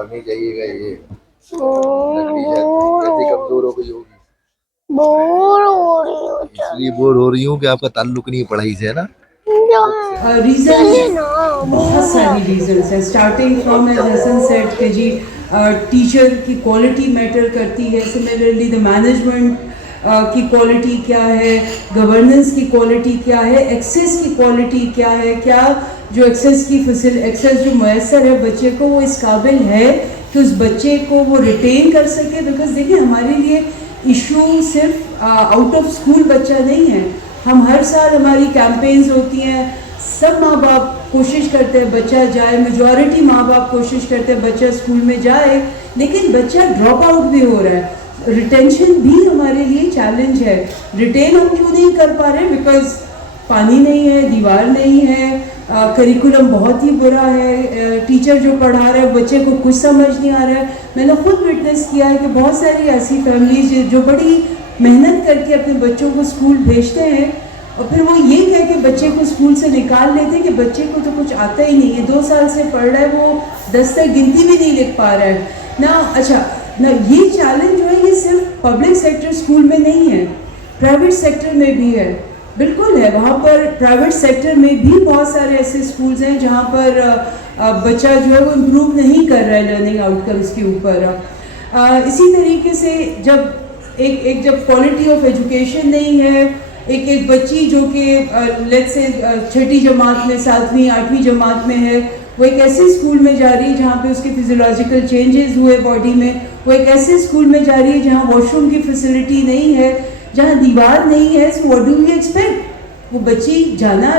پڑھنی چاہیے گا یہ لکڑی کیسے کمزور ہو گئی ہوگی. بور ہو رہی ہوں. اس لیے بور ہو رہی ہوں کہ آپ کا تعلق نہیں پڑھائی سے ہے نا. ریزنس بہت ساری ریزنس ہیں starting from as Hassan said کہ جی ٹیچر کی کوالٹی میٹر کرتی ہے. سملرلی دا مینجمنٹ کی کوالٹی کیا ہے, گورننس کی کوالٹی کیا ہے, ایکسیس کی کوالٹی کیا ہے, کیا جو ایکسیس جو میسر ہے بچے کو وہ اس قابل ہے کہ اس بچے کو وہ ریٹین کر سکے. بیکاز دیکھیں ہمارے لیے ایشو صرف آؤٹ آف اسکول بچہ نہیں ہے. ہم ہر سال ہماری کیمپینز ہوتی ہیں, سب ماں باپ کوشش کرتے ہیں بچہ جائے, میجورٹی ماں باپ کوشش کرتے ہیں بچہ اسکول میں جائے, لیکن بچہ ڈراپ آؤٹ بھی ہو رہا ہے. ریٹینشن بھی ہمارے لیے چیلنج ہے. ریٹین ہم کیوں نہیں کر پا رہے؟ بیکاز پانی نہیں ہے, دیوار نہیں ہے, کریکولم بہت ہی برا ہے, ٹیچر جو پڑھا رہا ہے بچے کو کچھ سمجھ نہیں آ رہا ہے. میں نے خود وٹنس کیا ہے کہ بہت ساری ایسی فیملیز جو بڑی محنت کر کے اپنے بچوں کو اسکول بھیجتے ہیں اور پھر وہ یہ کہہ کے بچے کو اسکول سے نکال لیتے ہیں کہ بچے کو تو کچھ آتا ہی نہیں ہے, 2 سال سے پڑھ رہا ہے, وہ 10 تک گنتی بھی نہیں لکھ پا رہا ہے نا. اچھا نا, یہ چیلنج جو ہے یہ صرف پبلک سیکٹر اسکول میں نہیں ہے, پرائیویٹ سیکٹر میں بھی ہے. بالکل ہے, وہاں پر پرائیویٹ سیکٹر میں بھی بہت سارے ایسے اسکولز ہیں جہاں پر بچہ جو ہے وہ امپروو نہیں کر رہا ہے لرننگ آؤٹ کمس کے اوپر. اسی طریقے سے جب کوالٹی آف ایجوکیشن نہیں ہے, ایک بچی جو کہ لیٹس سے 6ٹھی جماعت میں 7ویں 8ویں جماعت میں ہے, وہ ایک ایسے اسکول میں جا رہی ہے جہاں پہ اس کے فزیولوجیکل چینجز ہوئے باڈی میں, وہ ایک ایسے اسکول میں جا رہی ہے جہاں واش روم کی فیسلٹی نہیں ہے, جہاں دیوار نہیں ہے. So what do you expect, وہ بچی جانا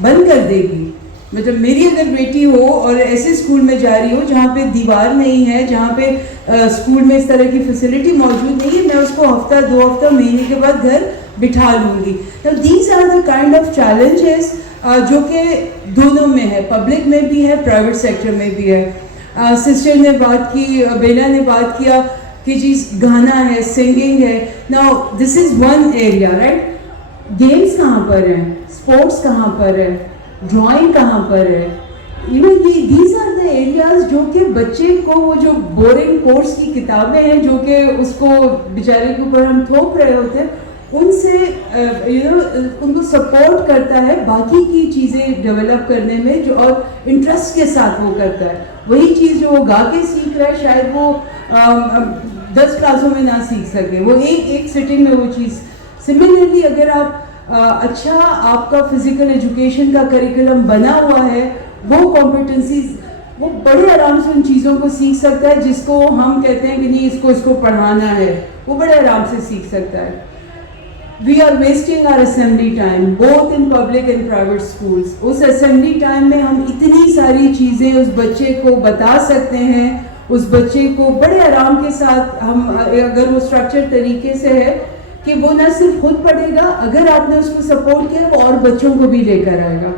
بند کر دے گی. مطلب میری اگر بیٹی ہو اور ایسے اسکول میں جا رہی ہو جہاں پہ دیوار نہیں ہے, جہاں پہ اسکول میں اس طرح کی فیسلٹی موجود نہیں ہے, میں اس کو ہفتہ 2 ہفتہ مہینے کے بعد گھر بٹھا لوں گی. These are the kind of challenges جو کہ دونوں میں ہے, پبلک میں بھی ہے, پرائیویٹ سیکٹر میں بھی ہے. سسٹر نے بات کی, بیلا نے بات کیا کہ جی گانا ہے, سنگنگ ہے. Now this is one area right. Games کہاں پر ہیں, اسپورٹس کہاں پر ہے, ڈرائنگ کہاں پر ہے. Even these are the areas جو کہ بچے کو وہ جو بورنگ کورس کی کتابیں ہیں جو کہ اس کو بیچارے کے اوپر ہم تھوپ رہے ہوتے ہیں, ان سے ان کو سپورٹ کرتا ہے باقی کی چیزیں ڈیولپ کرنے میں, جو اور انٹرسٹ کے ساتھ وہ کرتا ہے. وہی چیز جو وہ گا کے سیکھ رہا ہے شاید وہ 10 کلاسوں میں نہ سیکھ سکے, وہ ایک سٹنگ میں وہ چیز. سملرلی اگر آپ اچھا آپ کا فزیکل ایجوکیشن کا کریکولم بنا ہوا ہے, وہ کمپیٹنسیز وہ بڑے آرام سے ان چیزوں کو سیکھ سکتا ہے جس کو ہم کہتے ہیں کہ نہیں اس کو پڑھانا ہے, وہ بڑے آرام سے سیکھ سکتا ہے. We are wasting our assembly time both in public and private schools. Us assembly time میں ہم اتنی ساری چیزیں اس بچے کو بتا سکتے ہیں, اس بچے کو بڑے آرام کے ساتھ ہم اگر وہ اسٹرکچر طریقے سے ہے کہ وہ نہ صرف خود پڑھے گا, اگر آپ نے اس کو سپورٹ کیا وہ اور بچوں کو بھی لے کر آئے گا.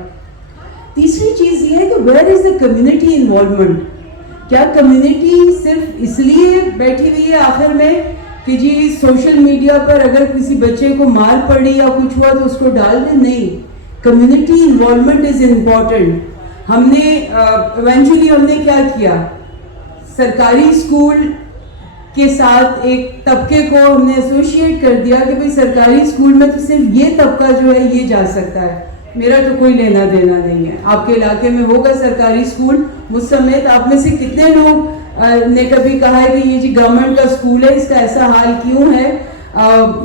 تیسری چیز یہ ہے کہ where is the community involvement. کیا کمیونٹی صرف اس لیے بیٹھی ہوئی ہے آخر میں کہ جی سوشل میڈیا پر اگر کسی بچے کو مار پڑی یا کچھ ہوا تو اس کو ڈال دیں؟ نہیں, کمیونٹی انوالومنٹ از امپورٹنٹ. ہم نے ایونچولی ہم نے کیا کیا, سرکاری اسکول کے ساتھ ایک طبقے کو ہم نے ایسوشیٹ کر دیا کہ بھئی سرکاری اسکول میں تو صرف یہ طبقہ جو ہے یہ جا سکتا ہے, میرا تو کوئی لینا دینا نہیں ہے. آپ کے علاقے میں ہوگا سرکاری اسکول, مجھ سمیت آپ میں سے کتنے لوگ نے کبھی کہا ہے کہ یہ جی گورنمنٹ کا اسکول ہے, اس کا ایسا حال کیوں ہے,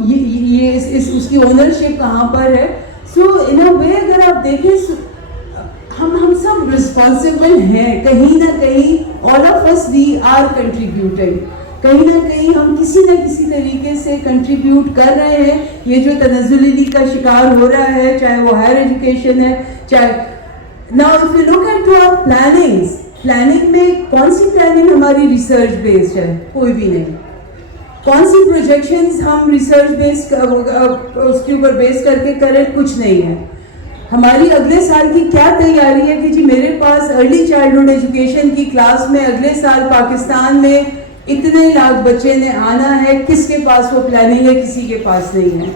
یہ اس کی اونرشپ کہاں پر ہے. سو ان اے وے اگر آپ دیکھیں ہم سب رسپانسبل ہیں کہیں نہ کہیں, all of us we are contributing, کہیں نہ کہیں ہم کسی نہ کسی طریقے سے کنٹریبیوٹ کر رہے ہیں. یہ جو تنزلی کا شکار ہو رہا ہے, چاہے وہ ہائر ایجوکیشن ہے, چاہے now if you look at our planning میں کون سی پلاننگ ہماری ریسرچ بیسڈ ہے؟ کوئی بھی نہیں. کون سی پروجیکشنز ہم ریسرچ بیس اس کے اوپر بیس کر کے کریں؟ کچھ نہیں ہے. ہماری اگلے سال کی کیا تیاری ہے کہ جی میرے پاس ارلی چائلڈہڈ ایجوکیشن کی کلاس میں اگلے سال پاکستان میں اتنے لاکھ بچے نے آنا ہے, کس کے پاس وہ پلاننگ ہے؟ کسی کے پاس نہیں ہے.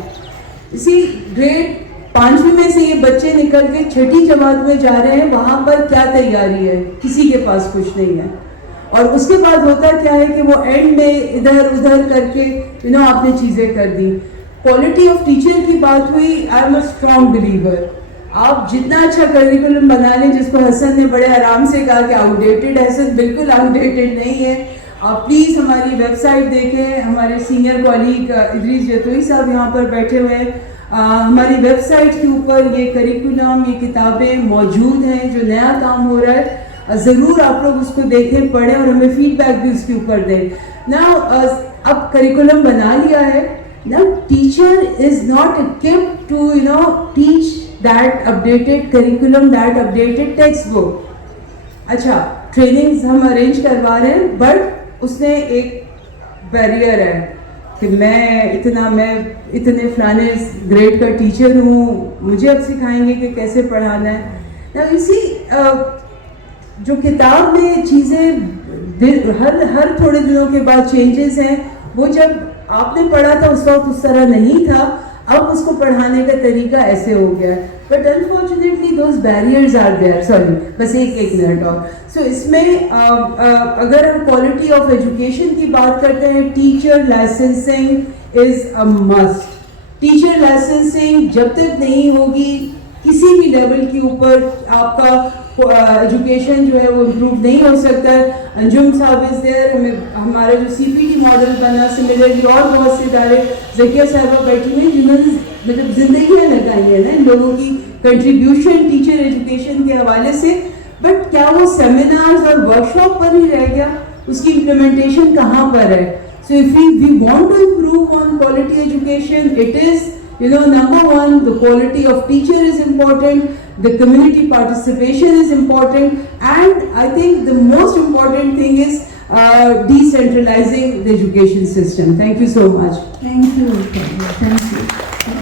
اسی گریڈ 5ویں میں سے یہ بچے نکل کے 6ٹھی جماعت میں جا رہے ہیں, وہاں پر کیا تیاری ہے؟ کسی کے پاس کچھ نہیں ہے. اور اس کے بعد ہوتا کیا ہے کہ وہ اینڈ میں ادھر ادھر کر کے آپ نے چیزیں کر دی. کوالٹی آف ٹیچر کی بات ہوئی, I am a strong believer. آپ جتنا اچھا کریکولم بنا لیں, جس کو حسن نے بڑے آرام سے کہا کہ آؤٹ ڈیٹڈ, حسن بالکل آؤٹ ڈیٹڈ نہیں ہے. آپ پلیز ہماری ویب سائٹ دیکھیں. ہمارے سینئر کولیگ ادریس جتوئی صاحب یہاں پر بیٹھے ہوئے ہیں. ہماری ویب سائٹ کے اوپر یہ کریکولم, یہ کتابیں موجود ہیں. جو نیا کام ہو رہا ہے ضرور آپ لوگ اس کو دیکھیں, پڑھیں اور ہمیں فیڈ بیک بھی اس کے اوپر دیں. نا اب کریکولم بنا لیا ہے. Now teacher is not equipped to teach that updated curriculum, that updated textbook. اچھا ٹریننگز ہم ارینج کروا رہے ہیں, بٹ اس میں ایک بیریئر ہے کہ میں اتنے فلانے گریڈ کا ٹیچر ہوں, مجھے اب سکھائیں گے کہ کیسے پڑھانا ہے. Now اسی جو کتاب میں چیزیں ہر تھوڑے دنوں کے بعد چینجز ہیں, وہ جب آپ نے پڑھا تھا اس وقت اس طرح نہیں تھا, اب اس کو پڑھانے کا طریقہ ایسے ہو گیا ہے. But unfortunately those barriers are there. Sorry, بس ایک منٹ اور. سو اس میں اگر ہم کوالٹی آف ایجوکیشن کی بات کرتے ہیں, ٹیچر لائسنسنگ از اے مسٹ. ٹیچر لائسنسنگ جب تک نہیں ہوگی کسی بھی لیول کے اوپر آپ کا ایجوکیشن جو ہے وہ امپروو نہیں ہو سکتا ہے. انجم صاحب از دیئر, ہمارا جو سی پی ٹی ماڈل بنا, سملرلی اور بہت سے ادارے, ذکیہ صاحبہ بیٹھی ہوئی جنہوں نے مطلب زندگیاں لگائی ہیں نا ان لوگوں کی کنٹریبیوشن ٹیچر ایجوکیشن کے حوالے سے. بٹ کیا وہ سیمینارز اور ورک شاپ پر ہی رہ گیا, اس کی امپلیمنٹیشن کہاں پر ہے؟ So if we want to improve on quality education, it is number one, the quality of teacher is important, the community participation is important, and I think the most important thing is decentralizing the education system. Thank you so much. Thank you.